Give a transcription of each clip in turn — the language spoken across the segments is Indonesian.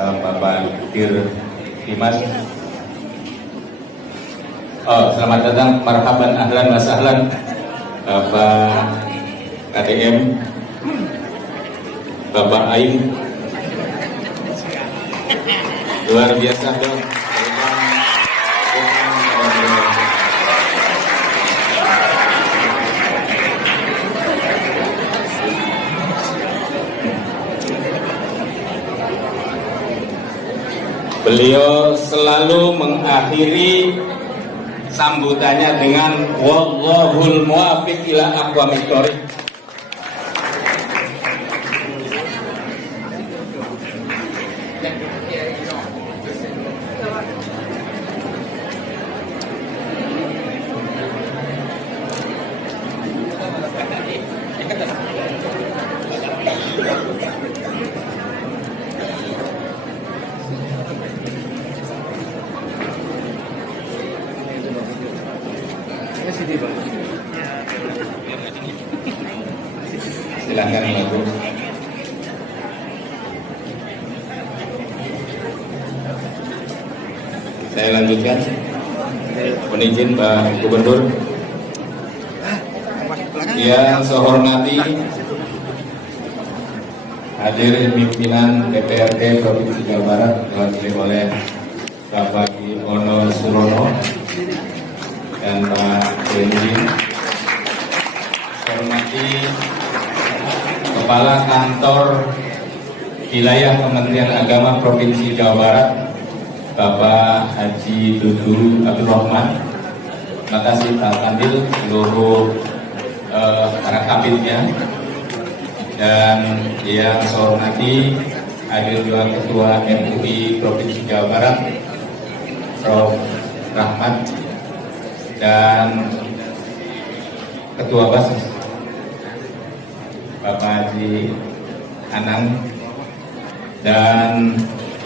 Bapak Dir Dimas. Selamat datang, marhaban, ahlan wa sahlan, Bapak KDM, Bapak Aing. Luar biasa dong. Beliau selalu mengakhiri sambutannya dengan wallahul muwaffiq ila aqwamit thoriq. Silakan lagu. Saya lanjutkan. Mohon izin Pak Gubernur. Yang saya hormati hadirin pimpinan DPRD Provinsi Jawa Barat diwakili oleh Bapak Ono Surono dan Pak Renji. Saya hormati Kepala Kantor Wilayah Kementerian Agama Provinsi Jawa Barat, Bapak Haji Dudu Abdul Rahman. Terima kasih Pak Kandil, seluruh para kabinnya, dan yang saya hormati hadir juga Ketua MUI Provinsi Jawa Barat, Prof. Rahmat, dan Ketua Basis Bapak Haji Anang, dan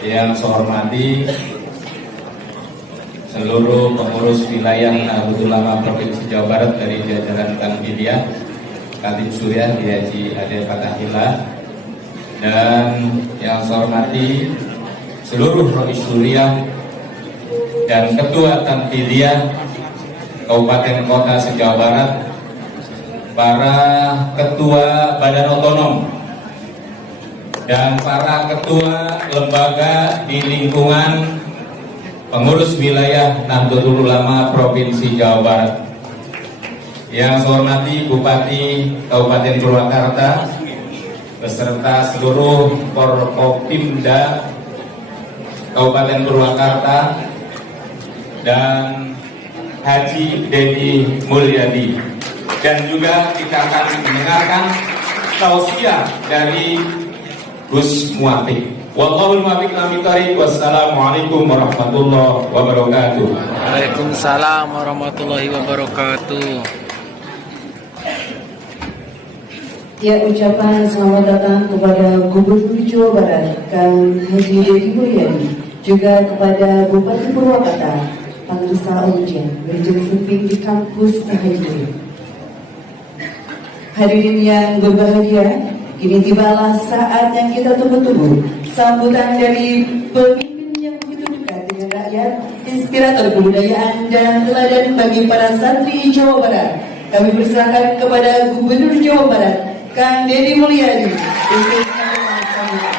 yang saya hormati seluruh pengurus wilayah Nahdlatul Ulama Provinsi Jawa Barat dari jajaran Kanwilya, Katib Surya Haji Ade Fatahillah, dan yang saya hormati seluruh Rois Surya dan Ketua Tanfidiyah Kabupaten Kota se-Jawa Barat, para ketua badan otonom, dan para ketua lembaga di lingkungan pengurus wilayah Nahdlatul Ulama Provinsi Jawa Barat. Yang saya hormati Bupati Kabupaten Purwakarta beserta seluruh Forkopimda Kabupaten Purwakarta, dan Haji Dedi Mulyadi. Dan juga kita akan mendengarkan tausiah dari Gus Muwaffiq. Wallahul muwaffiq ila aqwamit thoriq. Wassalamualaikum warahmatullahi wabarakatuh. Waalaikumsalam warahmatullahi wabarakatuh. Ya, ucapan selamat datang kepada Gubernur Jawa Barat Kang Haji Dedi Mulyadi, juga kepada Bupati Purwakarta Pangresa Ujian Brigjen Suping di kampus THJ. Hadirin yang berbahagia, kini tibalah saat yang kita tunggu-tunggu, sambutan dari pemimpin yang begitu dekat dengan rakyat, inspirator kebudayaan dan teladan bagi para santri Jawa Barat. Kami persilakan kepada Gubernur Jawa Barat Kang Dedi Mulyadi untuk menyampaikan sambutan.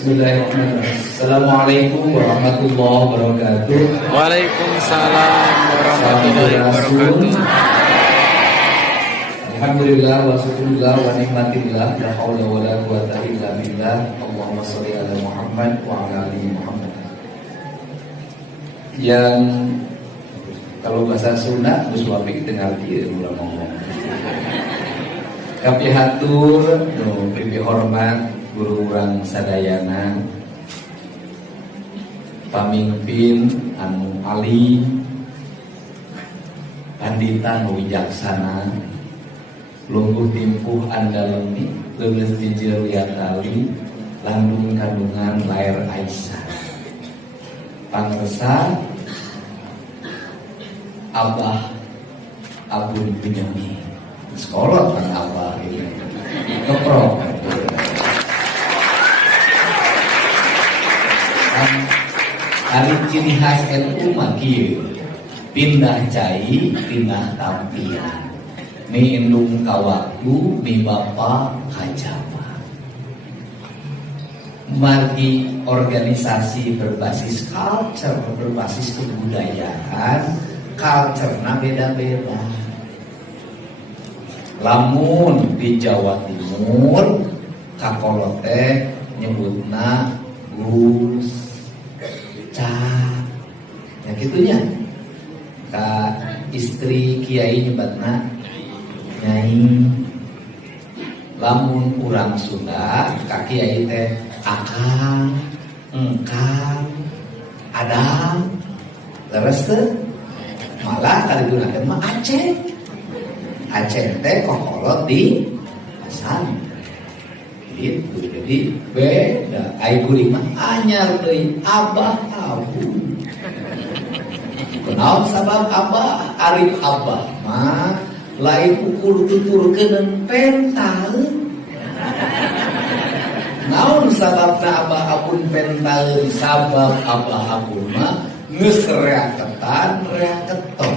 Bismillahirrahmanirrahim. Assalamualaikum warahmatullahi wabarakatuh. Waalaikumsalam warahmatullahi wabarakatuh. Alhamdulillah wa syukurillah wa nikmatillah, la haula wa la quwata illa billah. Allahumma sholli ala Muhammad wa ala ali Muhammad. Yang kalau bahasa Sunda Gus Muwaffiq dengar dia ulah ngomong. Kapi hatur nu pipi hormat guru urang sadayana, pamimpin anu ali, pandita nu wijaksana, lungguh timpuh andalemi, leuleus jijil wiatali, landung kandungan lair Aisyah. Pangresa Abah Abun Binyamin. Sekolot kan abah ini. Keprok. Hari ciri khas NU maki pindah cai, pindah tampilan. Mi indung kawaktu, mi bapa kajama. Margi organisasi berbasis culture, berbasis kebudayaan, culture-na beda-beda. Lamun di Jawa Timur, kakolote nyebutna Gus Cak, ya gitunya. Ka istri kiai nyebutna Nyai. Lamun urang Sunda, ka kiai teh akang, engkang, adam, leres teh. Malah kali itu nanti mah Aceh. Aceh teh kokolot di pasan. Gitu, jadi beda. Ai kuring mah anyar deui abah abu. Kenaon sabab abah? Arif abah mah lain ukur tuturkeun pentaeun. Naon sababna abah abun pentaeun? Sabab abah abun mah geus rea ketan, rea keton.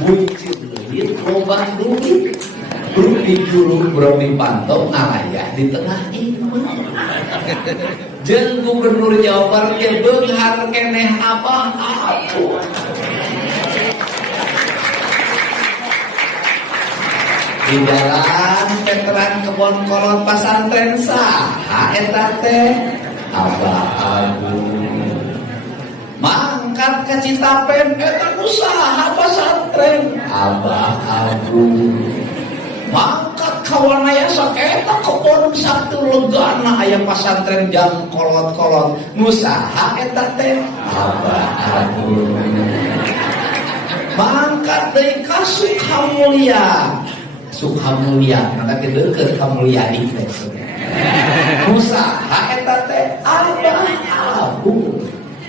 Buncit leuwih loba duit. Buruk di juru, buruk di pantau, ayah di tengah imah. Jeung Gubernur Jawa Barat ke beunghar keneh abah abun. Di dalam veteran kebon kolot pasantren saha eta teh abah abun. Mangkat ka Citapen eta usaha pasantren abah abun. Mangkat kawanayasa eta kebon satu legana aya pasantren jang kolot-kolot nusaha eta teh abah abun. Mangkat deui ka Sukamulya, maka deukeut ka Mulyadi teh. Usaha eta teh abah abun.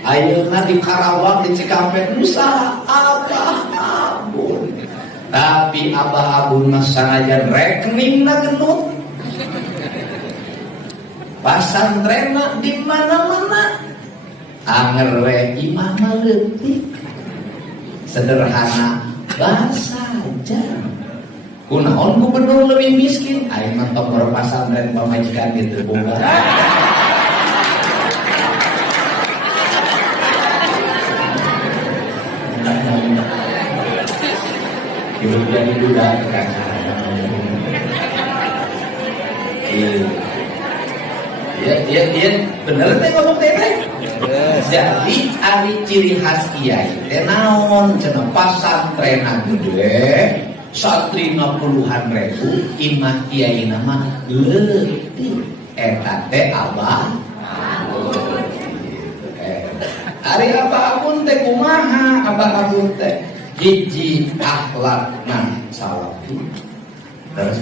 Ayeuna di Karawang di Cikampek usaha abah abun. Tapi abah abun mah sanajan rekeningna genut. Pasantrenna di mana-mana. Anger we imah mah leutik. Sederhana basaja. Kunaon gubernur lebih miskin? Aing mah tombor pasantren pamajikan gitu boga. Hidup jadi budak kan. Iya, bener teh ngomong teh. Jadi ari ciri khas kiai teh naon? Cenah pasantren gede, satrina puluhan ribu, imah kiai nama leutik. Eta teh abah. Ari abah abun teh kumaha? Abah abun teh hiji akhlakna salafi. Terus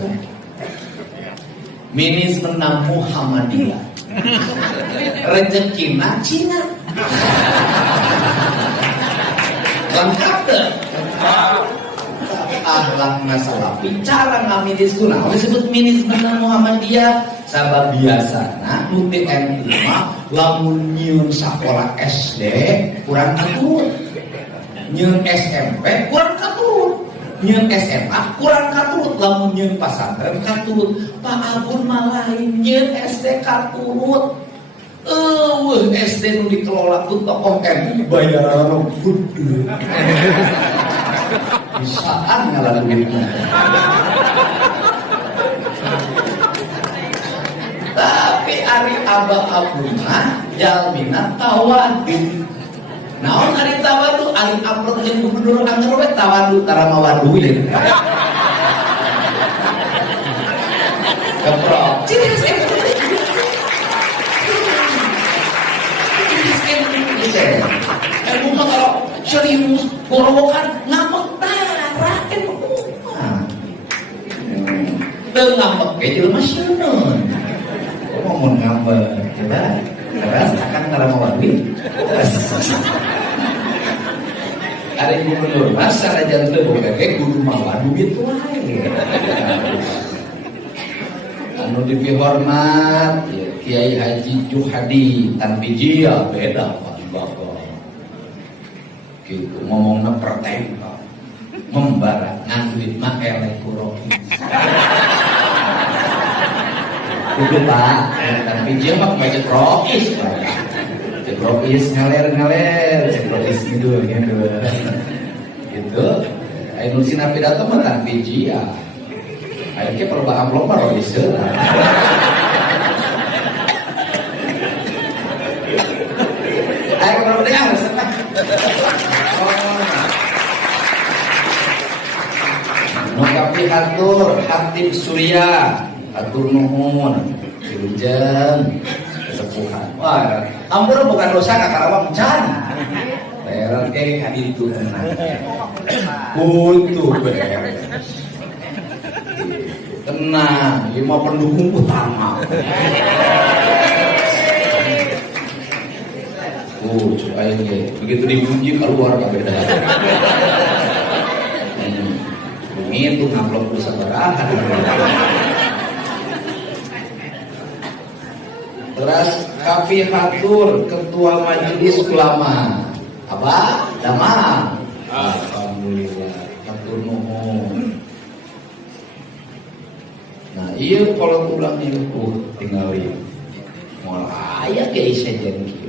manajemen Muhammadiyah. Rezekina Cina. Lengkap deh. Akhlakna salafi, cara ngaminis kunaon disebut manajemen Muhammadiyah. Sabab biasana nu teu mah lamun nyieun sakola SD kurang katurut. Nyieun SMP kurang katurut, nyieun SMA kurang katurut, lamun nyieun pasantren katurut. Pak Abun malah nyieun SD katurut. SD nu dikelola ku tokoh MU bayaran gede. Bisaan ngalah duitnya. Tapi ari abah abun mah jalmina tawadu. Naon ari tawadu? Ari amplop jeung gubernur anger we tawadu tara mawadu ya. Keprok. Bukan kalau serius gorowokan ngambek darah teu ngambek ge jelema sieun. Ngomong ngambek coba terus akan tara mawadu. Ada gubernur masa aja teu boga ge kudu mawa duit wae. Anu dipihormat Kiai Haji Juhadi Tanbijia beda Pak Bapak. Gitu ngomongna pertengkar. Membara ngan duit mah eleh kuroki. Kudu Pak, Tanbijia mah macet rokis. Cekrokis ngaler cekrokis gitu. Gitu. Ayo sina pidato mah Tanbijia. Akhirnya perubahan belum baru bisa. Ayo kalau dia harus senang. Nukapi atur Hatib Surya, atur nuhun, wilujeng, kesepuhan. Wah, ampun bukan dosa kakarawa bencana. Beres kayak hadir itu tenang. Butuh beres. Tenang, ini mau pendukung utama. Coba ini begitu dipuji keluar gak beda. Itu ngamplop bersabaran. Terus Kafi Hatur Ketua Majelis Ulama apa? Damang. Alhamdulillah. Hatur nuhun. Nah iya kalau pulang itu tinggalin mulai ya kayak sejen gitu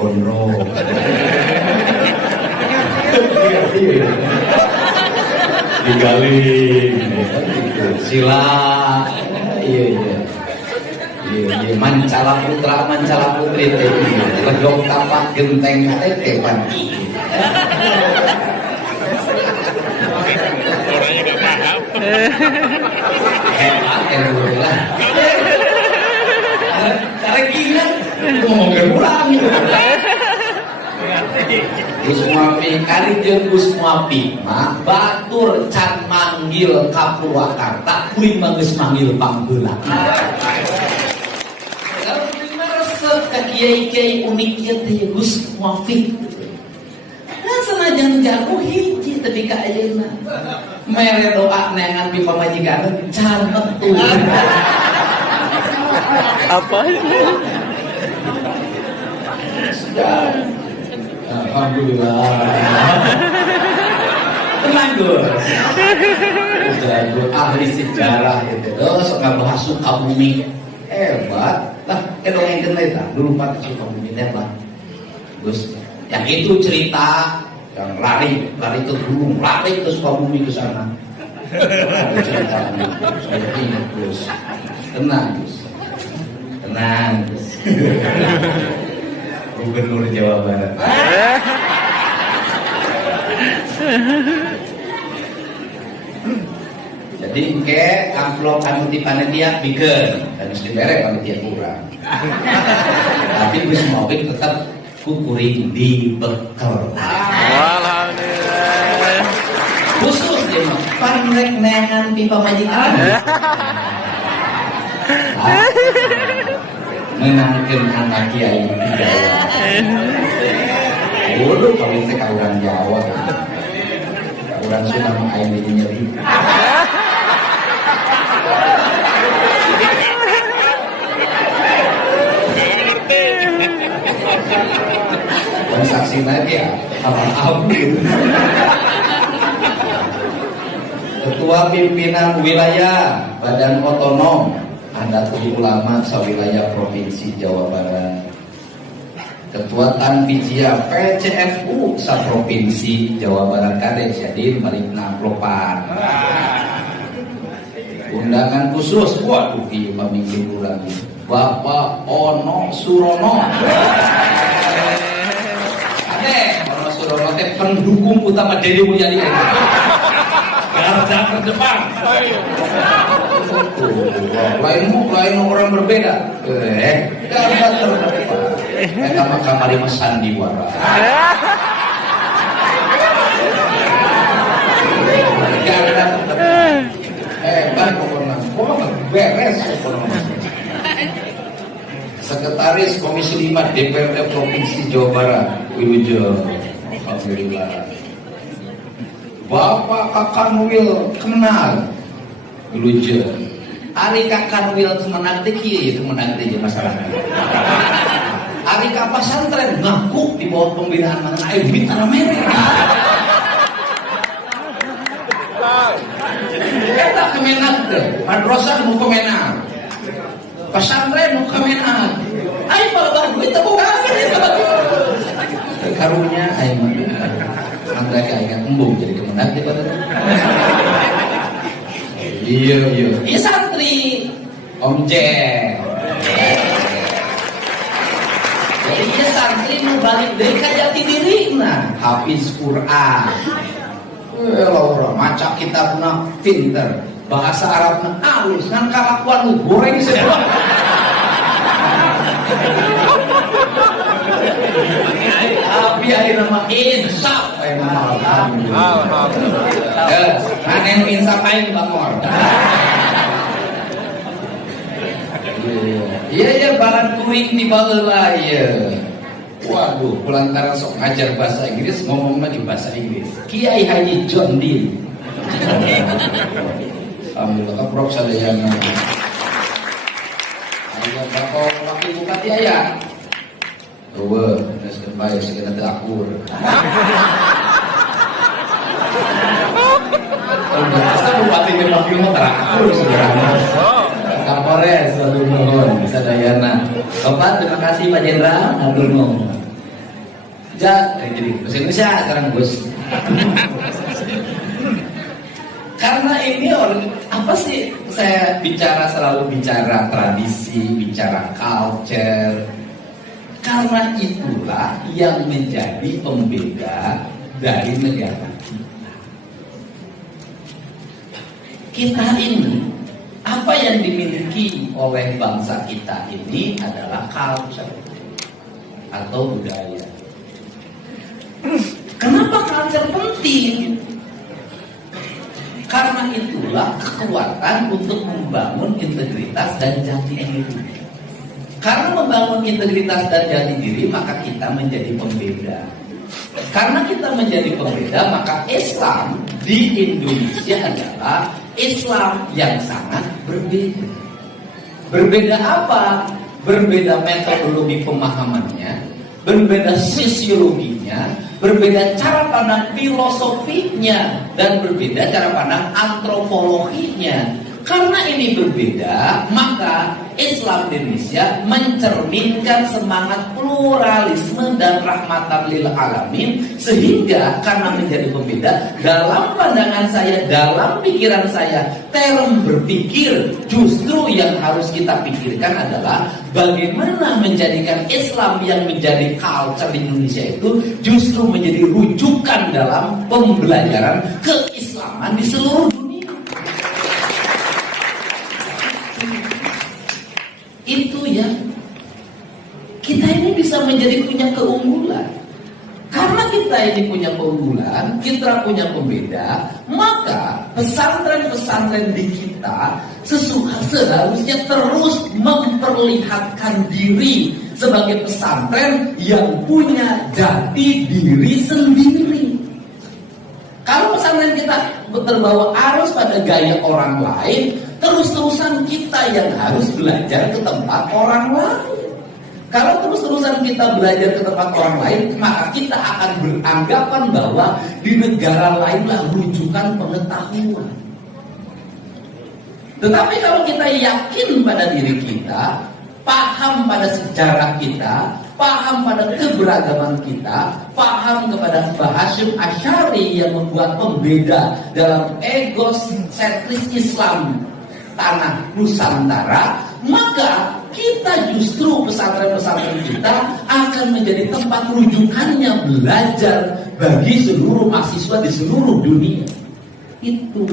gondrong tinggalin sila iya mancala putra mancala putri ledok tapak genteng tete panti. Hebat cara gila ngomong berulang Gus Muafi kari jeung Gus Muafi mah batur can manggil ka Purwakarta kuring mah geus manggil panggeula. Kalau kuring mah resep ka kiai-kiai unik ieu teh Gus Muafi. Nah senajan jago hiji teh ka ayeuna. Mere doa nengan di pamajikan can metu. Apa? Alhamdulillah. Tenang Gus. Jago ahli sejarah itu. Terus ngabahas Sukabumi. Hebat. Lah, dongeng teh dulu Pak Sukabumi hebat. Gus, yang itu cerita yang lari ke gunung, lari ke Sukabumi ke sana. Ada ceritanya. Saya ingat Gus. Tenang Gus. Gubernur Jawa Barat. Jadi ke amplop anu di panitia bikin dan mesti berek panitia kurang. Tapi Gus Mawin tetap kukuring dibekel. Alhamdulillah. Khusus dia mah panrek nengan pipa majikan. Menangkan anak kiai di Jawa. Bodoh kalau itu orang Jawa. Orang sudah mengain di nyeri. Transaksi lagi ya, abang-abang. Ketua Pimpinan Wilayah Badan Otonom Nahdlatul Ulama Sawilayah Provinsi Jawa Barat. Ketua Tanbijia PCFU Saprovinsi Jawa Barat Kades Yadin balik namplopan. Undangan khusus, waduh iya paminggi kurang Bapak Ono Surono. Ono Surono teh pendukung utama Deddy Mulyadi. Garda terdepan. Lain orang berbeda. Garda terdepan. Eta mah kamari mah sandiwara. Garda terdepan. Hebat pokoknya. Beres pokoknya. Sekretaris Komisi 5 DPRD Provinsi Jawa Barat, Wilujeng. Alhamdulillah. Bapak Kakanwil Kemenang Geluja. Ari Kakanwil Kemenang teh kieu itu menang teh masalahna. Ari ka pasantren ngaku di bawah pembinaan mana aya duit tanah merah. Eta kemenang teh, madrasah nu kemenang. Pesantren nu kemenang. Ai bawa duit teh boga karunya ai mah. Angga kayak embung jadi kemenang di pada. Iya. Iya santri. Om Jeng. Jadi dia santri nu balik deui ka jati dirina, hafiz Quran. Laura maca kitabna pinter, bahasa Arabna halus, ngan kalakuan lu goreng semua. Tapi ada nama insaf, alhamdulillah. Mana insaf aing bangor. Iya barang kuring di baheula ieu. Waduh, kulantaran sok ngajar bahasa Inggris ngomongnya di bahasa Inggris. Kiai Haji John Dean. Alhamdulillah kaprok sadayana. Aya bakal wakil bupati aya. Eueuh, geus bae segala teu akur. Biasa bupati jeung wakil mah terakur sebenarnya. Kapolres satu nuhun sadayana. Bapak terima kasih Pak Jenderal hatur nuhun. Jadi bahasa Indonesia sekarang Gus. Karena ini apa sih saya selalu bicara tradisi, bicara culture. Karena itulah yang menjadi pembeda dari negara kita ini. Apa yang dimiliki oleh bangsa kita ini adalah culture atau budaya. Kenapa culture penting? Karena itulah kekuatan untuk membangun integritas dan jati diri. Karena membangun integritas dan jati diri, maka kita menjadi pembeda. Karena kita menjadi pembeda, maka Islam di Indonesia adalah Islam yang sangat berbeda. Berbeda apa? Berbeda metodologi pemahamannya, berbeda sosiologinya, berbeda cara pandang filosofinya, dan berbeda cara pandang antropologinya. Karena ini berbeda, maka Islam Indonesia mencerminkan semangat pluralisme dan rahmatan lil alamin, sehingga karena menjadi pembeda, dalam pandangan saya, dalam pikiran saya, term berpikir justru yang harus kita pikirkan adalah bagaimana menjadikan Islam yang menjadi culture di Indonesia itu justru menjadi rujukan dalam pembelajaran keislaman di seluruh dunia. Itu ya, kita ini bisa menjadi punya keunggulan. Karena kita ini punya keunggulan, kita punya pembeda, maka pesantren-pesantren di kita seharusnya terus memperlihatkan diri sebagai pesantren yang punya jati diri sendiri. Kalau pesantren kita terbawa arus pada gaya orang lain, terus-terusan kita yang harus belajar ke tempat orang lain. Kalau terus-terusan kita belajar ke tempat orang lain, maka kita akan beranggapan bahwa di negara lainlah rujukan pengetahuan. Tetapi kalau kita yakin pada diri kita, paham pada sejarah kita, paham pada keberagaman kita, paham kepada Mbah Hasyim Asy'ari yang membuat pembeda dalam egosentris Islam tanah Nusantara, maka kita justru pesantren-pesantren kita akan menjadi tempat rujukannya belajar bagi seluruh mahasiswa di seluruh dunia. Itu.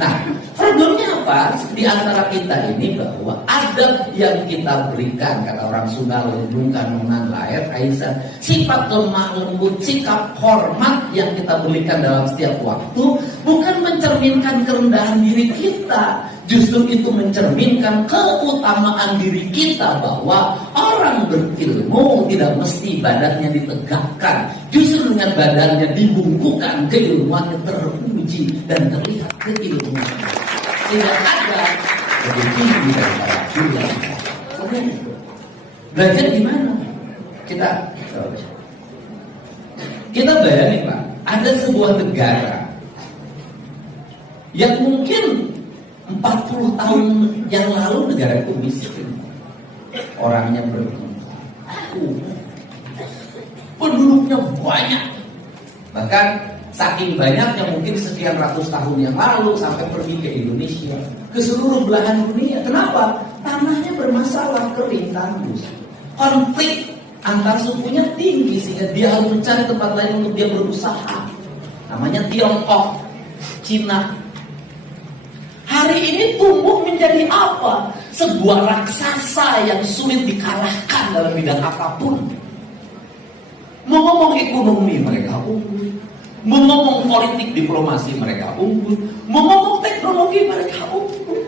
Nah, problemnya apa? Di antara kita ini bahwa adab yang kita berikan, kata orang Sunda, lembungkan menang lahir, Aisyah, sifat lemah lembut, sikap hormat yang kita berikan dalam setiap waktu bukan mencerminkan kerendahan diri kita. Justru itu mencerminkan keutamaan diri kita bahwa orang berilmu tidak mesti badannya ditegakkan. Justru dengan badannya dibungkukan keilmuannya teruji dan terlihat keilmuan. Tidak ada lebih tinggi daripada bulan. Belajar gimana? Kita bayangin Pak, ada sebuah negara yang mungkin 40 tahun yang lalu negara itu miskin, orangnya penduduknya banyak, bahkan saking banyaknya mungkin sekian ratus tahun yang lalu sampai pergi ke Indonesia, ke seluruh belahan dunia. Kenapa? Tanahnya bermasalah, kering, tandus, konflik antar sukunya tinggi sehingga dia harus mencari tempat lain untuk dia berusaha. Namanya Tiongkok, Cina. Hari ini tumbuh menjadi apa? Sebuah raksasa yang sulit dikalahkan dalam bidang apapun. Mau ngomong ekonomi mereka unggul, mau ngomong politik diplomasi mereka unggul, mau ngomong teknologi mereka unggul.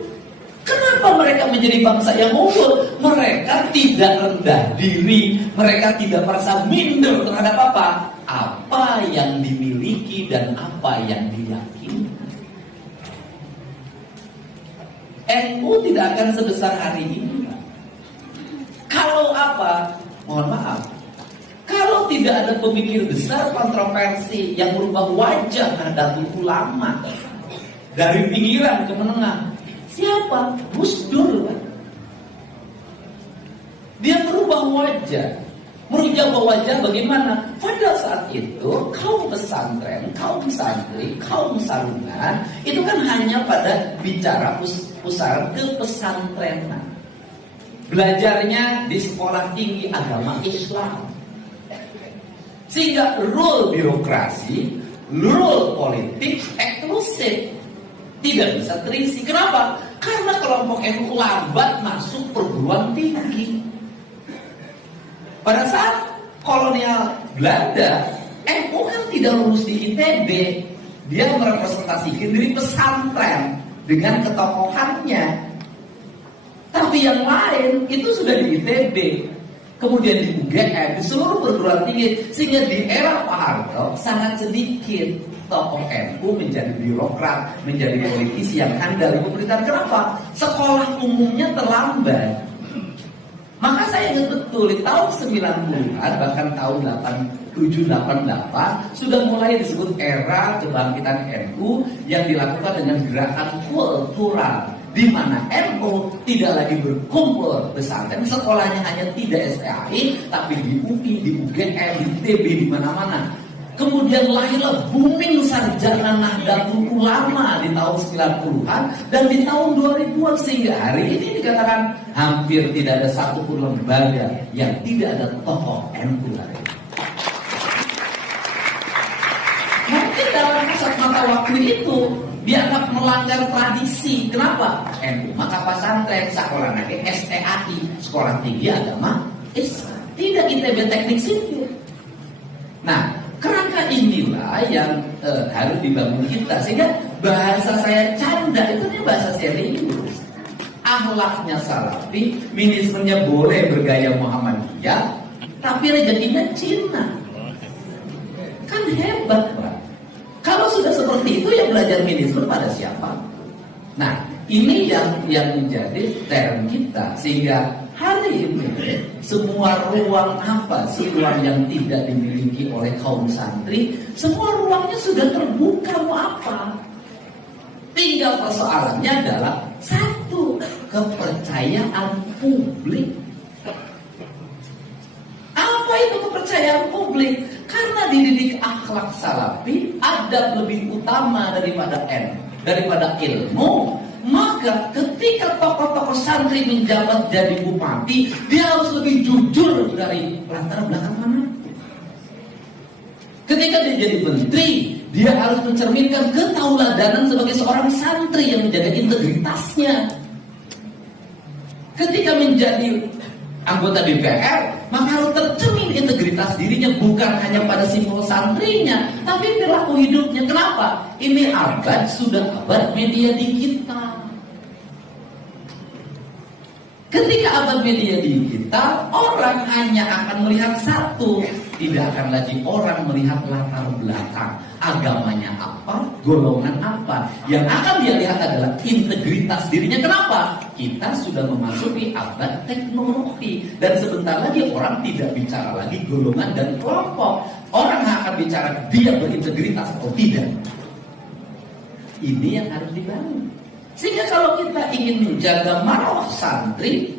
Kenapa mereka menjadi bangsa yang unggul? Mereka tidak rendah diri, mereka tidak merasa minder terhadap apa? Apa yang dimiliki dan apa yang diyakini. NU tidak akan sebesar hari ini. Kalau apa? Mohon maaf. Kalau tidak ada pemikir besar kontroversi yang merubah wajah Nahdlatul Ulama dari pinggiran ke menengah, siapa? Gus Dur kan? Dia merubah wajah. Merubah wajah bagaimana? Pada saat itu kaum pesantren, kaum santri, kaum sarungan itu kan hanya pada bicara pusaran kepesantrenan. Belajarnya di sekolah tinggi agama Islam. Sehingga rule birokrasi, rule politik eksklusif, tidak bisa terisi. Kenapa? Karena kelompok NU lambat masuk perguruan tinggi. Pada saat kolonial Belanda, NU kan tidak lulus di ITB. Dia merepresentasikan diri pesantren dengan ketokohannya. Tapi yang lain itu sudah di ITB, kemudian di UGM, di seluruh perguruan tinggi. Sehingga di era Pak Harto sangat sedikit tokoh NU menjadi birokrat, menjadi politisi yang handal di pemerintahan. Kenapa? Sekolah umumnya terlambat. Maka saya ingat betul di tahun 90-an, bahkan tahun 87-88 sudah mulai disebut era kebangkitan NU yang dilakukan dengan gerakan kultural, di mana NU tidak lagi berkumpul pesantren, sekolahnya hanya tidak STAI, tapi di UI, di UGM, di ITB, di mana-mana. Kemudian lahirlah booming sarjana Nahdlatul Ulama di tahun 90-an dan di tahun 2000-an, sehingga hari ini dikatakan hampir tidak ada satupun lembaga yang tidak ada tokoh NU hari ini. Mungkin dalam masa waktu itu dianggap melanggar tradisi. Kenapa? NU maka pesantren, sekolah nanti STAI, sekolah tinggi agama Islam, tidak ITB teknik sipil. Nah, kerangka inilah yang harus dibangun kita, sehingga bahasa saya canda itu bahasa serius. Akhlaknya salafi, minisernya boleh bergaya Muhammadiyah, tapi rezekinya Cina. Kan hebat, Pak. Kalau sudah seperti itu ya belajar miniser pada siapa? Nah, ini yang menjadi term kita, sehingga hari ini semua ruang apa sih ruang yang tidak dimiliki oleh kaum santri, semua ruangnya sudah terbuka. Mau apa? Tinggal persoalannya adalah satu, kepercayaan publik. Apa itu kepercayaan publik? Karena dididik akhlak salafi, adab lebih utama daripada ilmu. Maka ketika tokoh-tokoh santri menjabat jadi bupati, dia harus lebih jujur dari latar belakang mana. Ketika dia jadi menteri, dia harus mencerminkan ketauladanan sebagai seorang santri yang menjaga integritasnya. Ketika menjadi anggota DPR, maka harus tercermin integritas dirinya, bukan hanya pada simbol santrinya, tapi perilaku hidupnya. Kenapa? Ini sudah abad media digital. Ketika abad media digital, orang hanya akan melihat satu, tidak akan lagi orang melihat latar belakang, agamanya apa, golongan apa. Yang akan dia lihat adalah integritas dirinya. Kenapa? Kita sudah memasuki abad teknologi, dan sebentar lagi orang tidak bicara lagi golongan dan kelompok. Orang akan bicara dia berintegritas atau tidak. Ini yang harus dibangun. Sehingga kalau kita ingin menjaga marwah santri,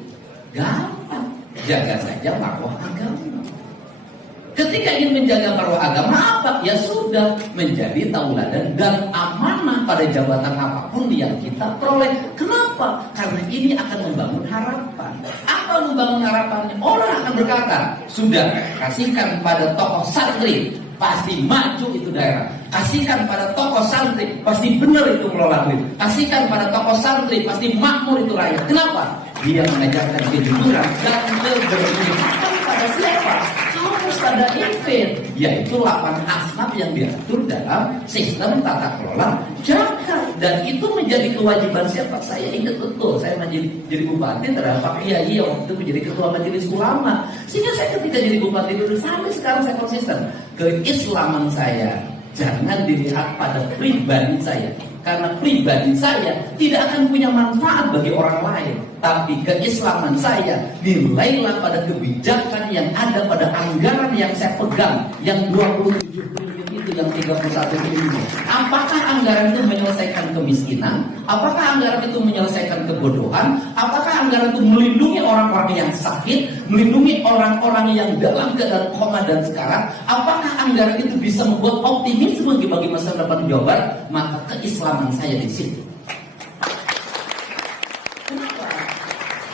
gampang, jaga saja marwah agama. Ketika ingin menjaga marwah agama apa? Ya sudah, menjadi tauladan dan amanah pada jabatan apapun yang kita peroleh. Kenapa? Karena ini akan membangun harapan. Apa membangun harapannya? Orang akan berkata, sudah, kasihkan pada tokoh santri, pasti maju itu daerah. Kasihkan pada tokoh santri, pasti benar itu mengelola duit. Kasihkan pada tokoh santri, pasti makmur itu rakyat. Kenapa? Dia mengajarkan kejujuran dan keberpihakan pada siapa? Harus pada infin, yaitu 8 asnaf yang diatur dalam sistem tata kelola zakat. Dan itu menjadi kewajiban siapa? Saya ingat betul, saya jadi bupati terhadap Pak Kiai yang waktu itu menjadi ketua majelis ulama. Sehingga saya ketika jadi bupati dulu sampai sekarang saya konsisten. Keislaman saya jangan dilihat pada pribadi saya, karena pribadi saya tidak akan punya manfaat bagi orang lain. Tapi keislaman saya nilailah pada kebijakan yang ada pada anggaran yang saya pegang, yang 27 triliun itu, yang 31 triliun. Apakah anggaran itu menyelesaikan kemiskinan? Apakah anggaran itu menyelesaikan kebodohan? Apakah anggaran itu melindungi orang-orang yang sakit, melindungi orang-orang yang dalam keadaan koma dan sekarat? Apakah anggaran itu bisa membuat optimisme bagi masa depan Jawa Barat? Maka keislaman saya di situ. Kenapa?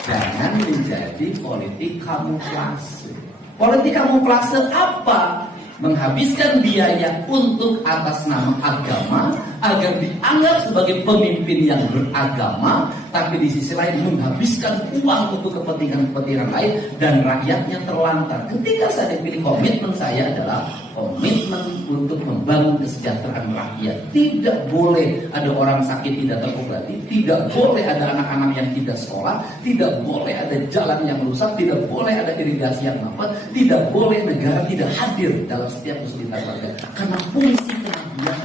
Jangan menjadi politik kamuflase. Politik kamuflase apa? Menghabiskan biaya untuk atas nama agama agar dianggap sebagai pemimpin yang beragama, tapi di sisi lain menghabiskan uang untuk kepentingan-kepentingan lain dan rakyatnya terlantar. Ketika saya dipilih, komitmen saya adalah komitmen untuk membangun kesejahteraan rakyat. Tidak boleh ada orang sakit tidak terobati, tidak boleh ada anak-anak yang tidak sekolah, tidak boleh ada jalan yang rusak, tidak boleh ada irigasi yang mampet, tidak boleh negara tidak hadir dalam setiap kesulitan rakyat. Karena fungsi kenabian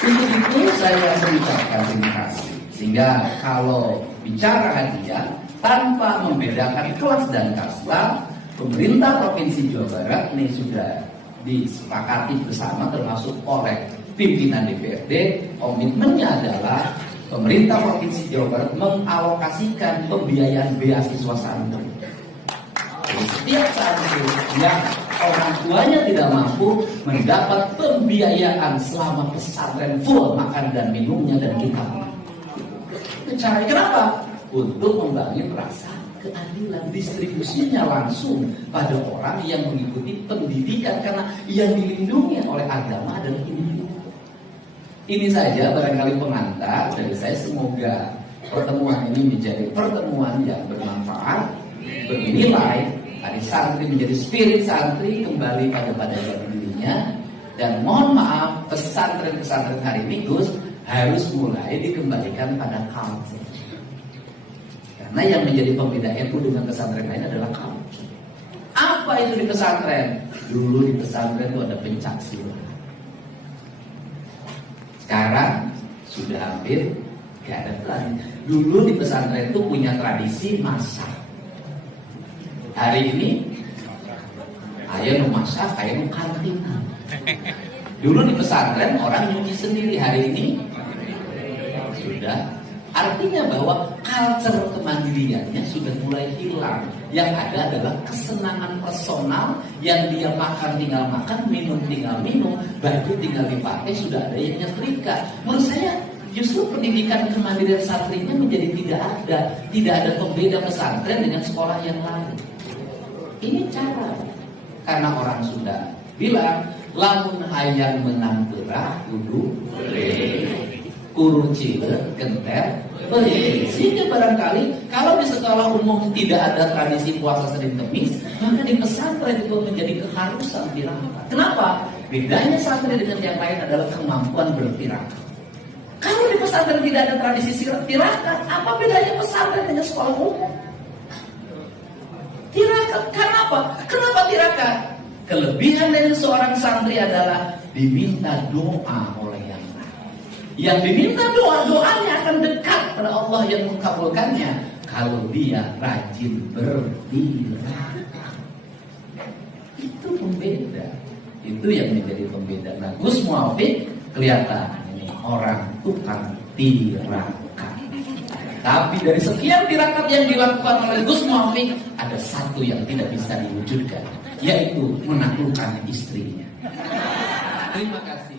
untuk itu saya mengucapkan terima kasih. Sehingga kalau bicara hadiah tanpa membedakan kelas dan kasta, pemerintah Provinsi Jawa Barat ini sudah disepakati bersama termasuk oleh pimpinan DPRD. Komitmennya adalah pemerintah Provinsi Jawa Barat mengalokasikan pembiayaan beasiswa santri. Setiap santri yang orang tuanya tidak mampu mendapat pembiayaan selama pesantren full makan dan minumnya dan kitabnya. Caranya kenapa? Untuk membangun rasa keadilan, distribusinya langsung pada orang yang mengikuti pendidikan, karena yang dilindungi oleh agama adalah individu. Ini saja barangkali pengantar dari saya. Semoga pertemuan ini menjadi pertemuan yang bermanfaat, bernilai. Tadi santri menjadi spirit santri kembali pada dirinya. Dan mohon maaf, pesantren-pesantren hari ini Gus harus mulai dikembalikan pada culture. Karena yang menjadi pembeda NU dengan pesantren lain adalah culture. Apa itu di pesantren? Dulu di pesantren itu ada pencak silat. Sekarang sudah hampir gak ada lagi. Dulu di pesantren itu punya tradisi masak. Hari ini ayo masak, ayo kantina. Dulu di pesantren orang nyuci sendiri, hari ini sudah. Artinya bahwa culture kemandiriannya sudah mulai hilang. Yang ada adalah kesenangan personal, yang dia makan tinggal makan, minum tinggal minum, baju tinggal dipakai, sudah ada yang nyetrika. Menurut saya justru pendidikan kemandirian santrinya menjadi tidak ada. Tidak ada pembeda pesantren dengan sekolah yang lain. Ini cara. Karena orang sudah bilang lamun hayang menang gerah kudu kurun cile genter. Sehingga barangkali kalau di sekolah umum tidak ada tradisi puasa Senin Kemis, maka di pesantren itu menjadi keharusan tirakat. Kenapa? Bedanya santri dengan yang lain adalah kemampuan bertirakat. Kalau di pesantren tidak ada tradisi tirakat, apa bedanya pesantren dengan sekolah umum? Tirakat, kenapa? Kenapa tirakat? Kelebihan dari seorang santri adalah diminta doa oleh yang lain. Yang diminta doanya akan dekat pada Allah yang mengabulkannya kalau dia rajin bertirakat. Itu pembeda. Itu yang menjadi pembeda. Nah, Gus Muafik kelihatan ini orang tukang tirakat. Tapi dari sekian tirakat yang dilakukan oleh Gus Muafik, ada satu yang tidak bisa diwujudkan, yaitu menaklukkan istrinya. Terima kasih.